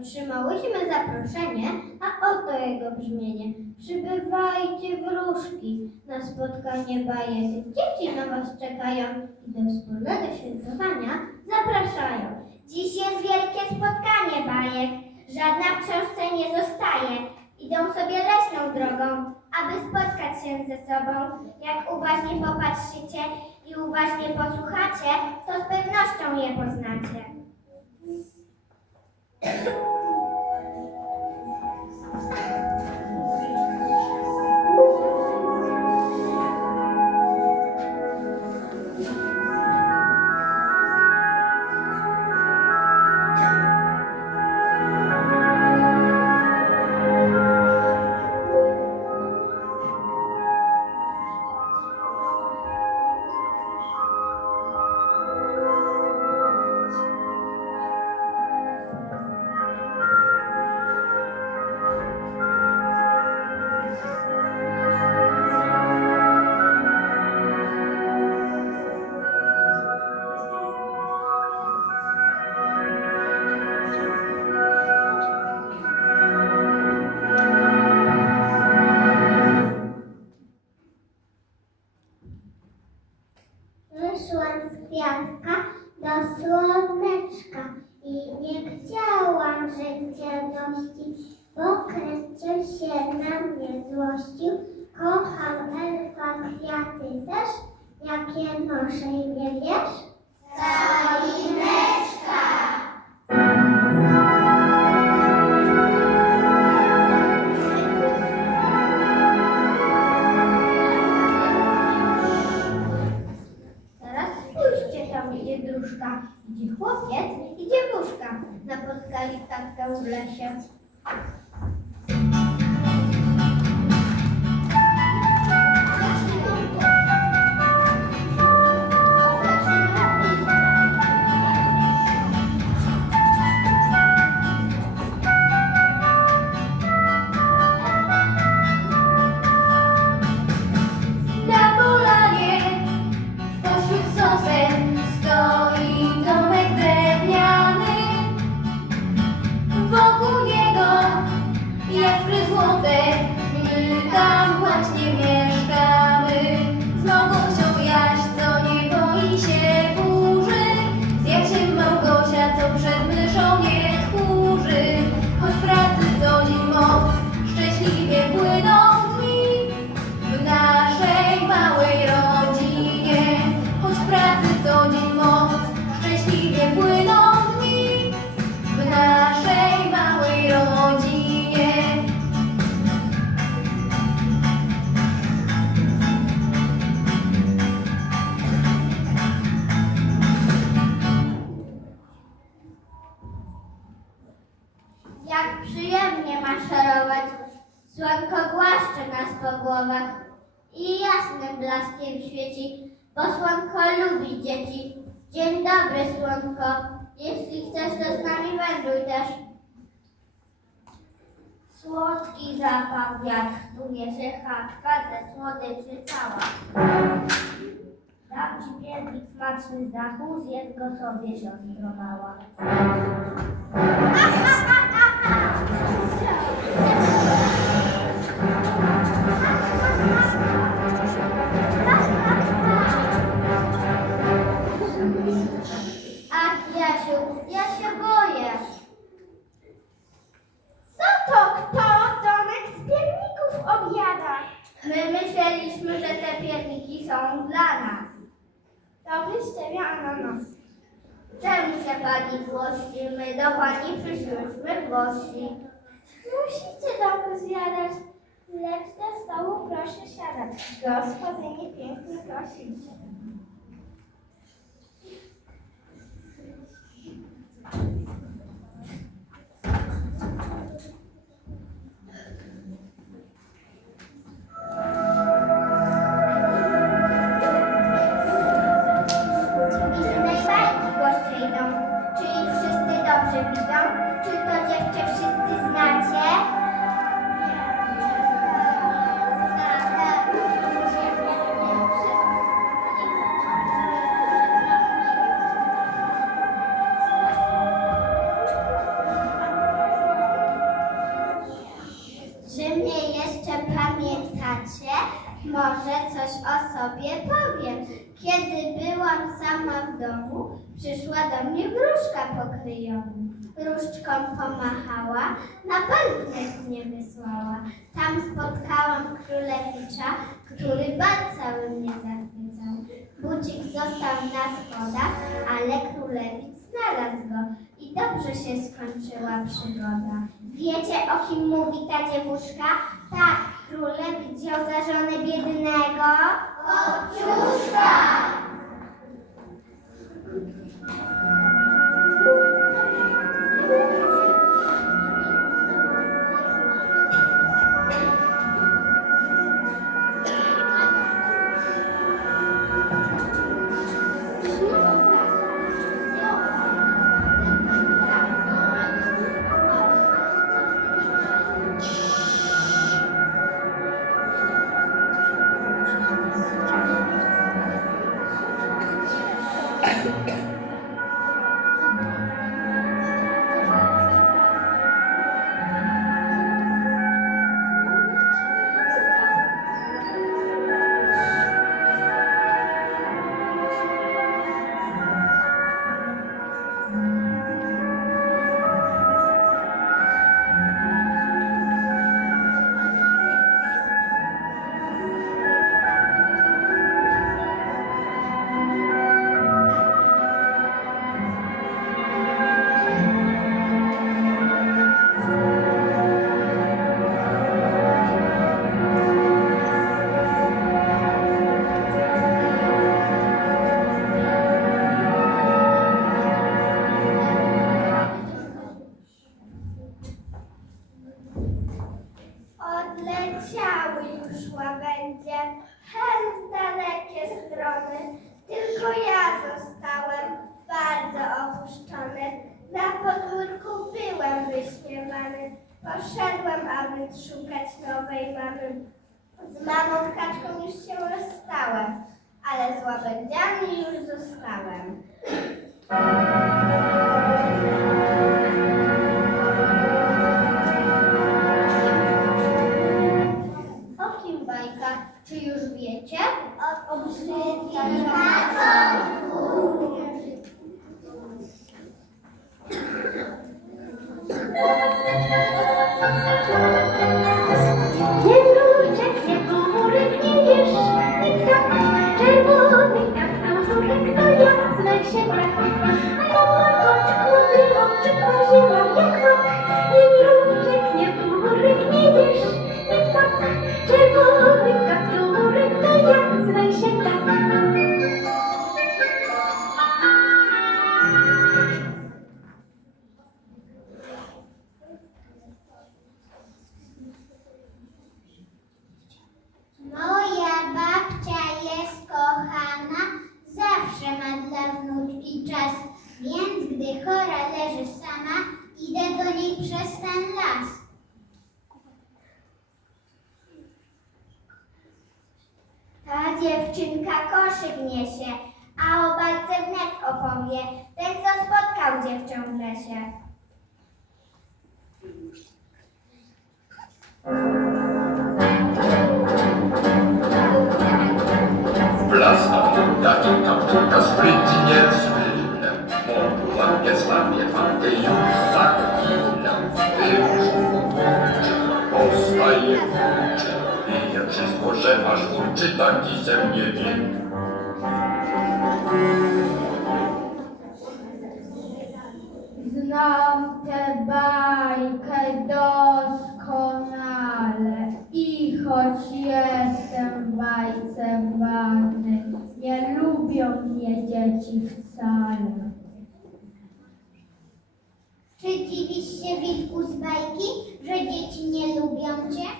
Otrzymałyśmy zaproszenie, a oto jego brzmienie. Przybywajcie wróżki na spotkanie bajek. Dzieci na was czekają i do wspólnego świętowania zapraszają. Dziś jest wielkie spotkanie bajek. Żadna w książce nie zostaje. Idą sobie leśną drogą, aby spotkać się ze sobą. Jak uważnie popatrzycie i uważnie posłuchacie, to z pewnością je poznacie. you do słoneczka i nie chciałam żyć ciemności, bo kręcił się na mnie złościł. Kocham elfa kwiaty też, jakie noszę i nie wiesz? Choineczka! Idzie chłopiec, idzie wróżka. Napotkali tatkę w lesie. To z nami wędruj też. Słodki zapach wiatr, tu niesie chatka ze słodyczy cała. Dam ci smaczny z dachu, zjedz go sobie, siostro mała. Są dla nas. To wyście ananas. Czemu się pani złości? My do pani przyszłyśmy w gości. Musicie dobrze zjadać. Lecz do stołu proszę siadać. Gospodyni pięknie prosicie. może coś o sobie powiem. Kiedy byłam sama w domu, przyszła do mnie wróżka pokryjona. Różdżką pomachała, na balet mnie wysłała. Tam spotkałam królewicza, który bal cały mnie zachwycał. Budzik został na schodach, ale królewic znalazł go i dobrze się skończyła przygoda. Wiecie, o kim mówi ta dziewuszka? Tak, królewicz wziął za żonę biednego. Kociuszka! Odleciały już łabędzie, hen w dalekie strony. Tylko ja zostałem bardzo opuszczony. Na podwórku byłem wyśmiewany. Poszedłem, aby szukać nowej mamy. Z mamą kaczką już się rozstałem, ale z łabędziami już zostałem. Czy już wiecie? O brzydkim Nie dziewczynka koszyk niesie, a o bajce wnet opowie, ten co spotkał dziewczę w lesie. W tam tylko sprytnie słynę, mogła jest na mnie pan ty już za chwilę. Ty już postaje włóczy, ja wszystko, że masz uczy, taki ze mnie wiem. Znam tę bajkę doskonale i choć jestem w bajce ważny, nie lubią mnie dzieci wcale. Czy dziwisz się, Wilku, z bajki, że dzieci nie lubią cię?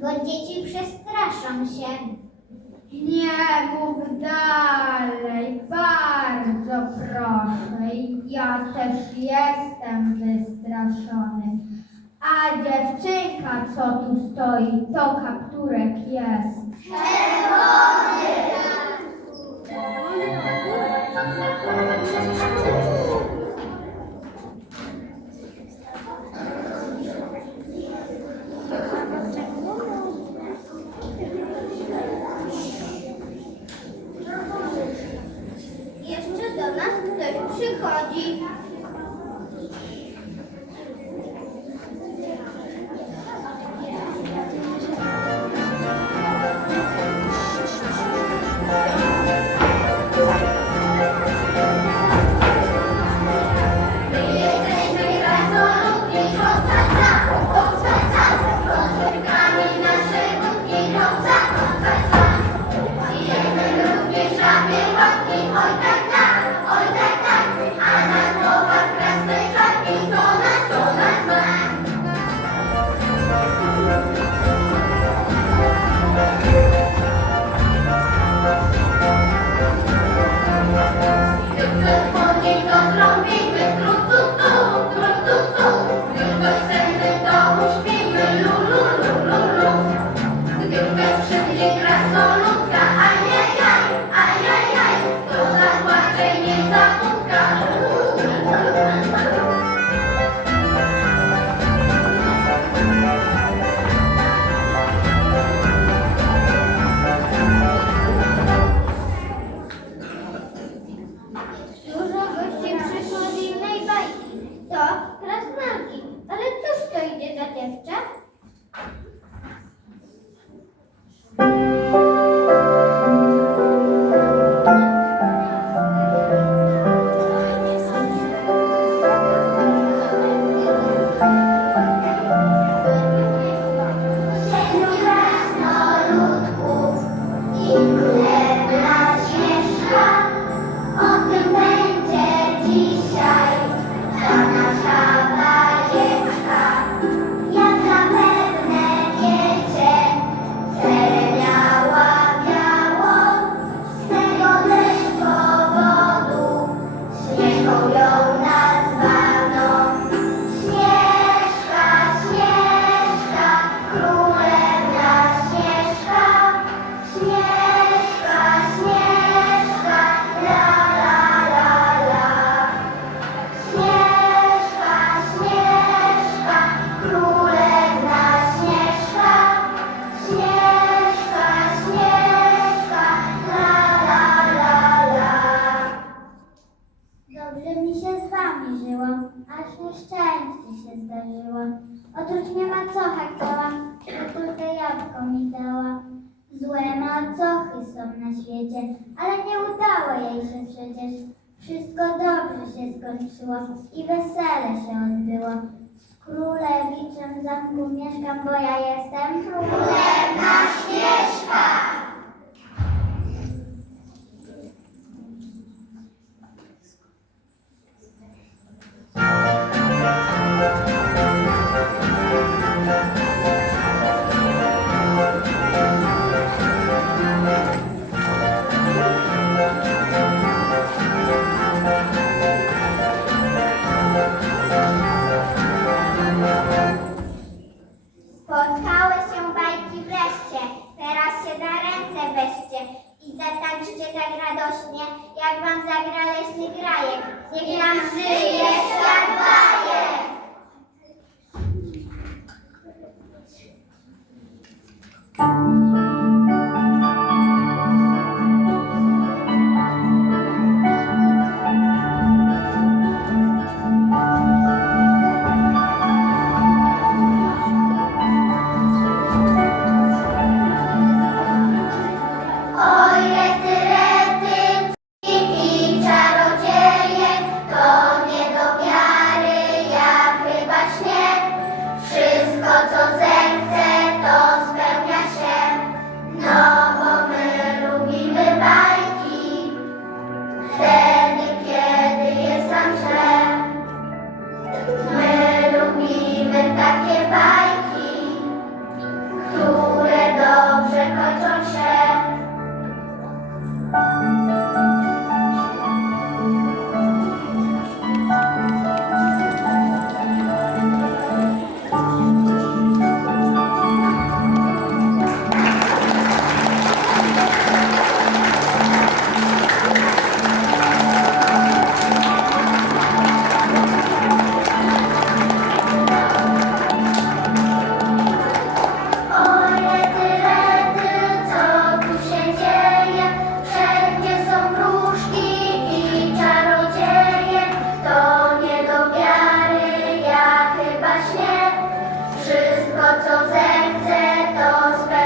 bo dzieci przestraszą się. Nie mów dalej, bardzo proszę. Ja też jestem wystraszony. A dziewczynka, co tu stoi, to kapturek jest. Czerwony. na świecie, ale nie udało jej się przecież. Wszystko dobrze się skończyło i wesele się odbyło. Z królewiczem w zamku mieszkam, bo ja jestem królewna Śnieżka. thank